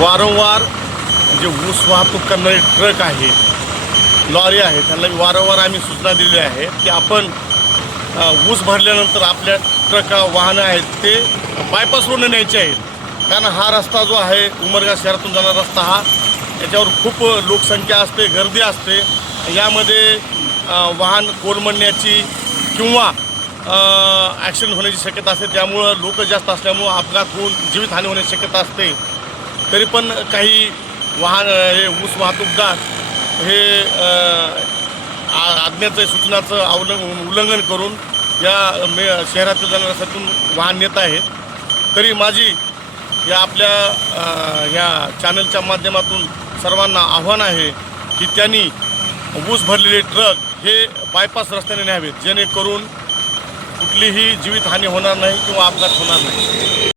वारंवार जे ऊस वाहतूक करणारे ट्रक आहे लॉरी आहे त्यांना वारंवार आम्ही सूचना दिली आहे की आपण ऊस भरल्यानंतर आपल्या ट्रक वाहनं आहेत ते बायपास रोडने न्यायचे आहेत. कारण हा रस्ता जो आहे उमरगा शहरातून जाणारा रस्ता हा याच्यावर खूप लोकसंख्या असते गर्दी असते. यामध्ये वाहन कोलमडण्याची किंवा ॲक्सिडेंट होण्याची शक्यता असते. त्यामुळं लोक जास्त असल्यामुळं अपघात होऊन जीवितहानी होण्याची शक्यता असते. तरी पण काही वाहन हे ऊस वाहतूकदार हे आ- आज्ञेचं सूचनाचं अवलं उल्लंघन करून या मे शहरातील जाणाऱ्या वाहन नेत आहेत तरी माझी या आपल्या ह्या चॅनलच्या माध्यमातून सर्वांना आव्हान आहे की त्यांनी ऊस भरलेले ट्रक हे बायपास रस्त्याने न्यावेत जेणेकरून कुठलीही जीवितहानी होणार नाही किंवा अपघात होणार नाही.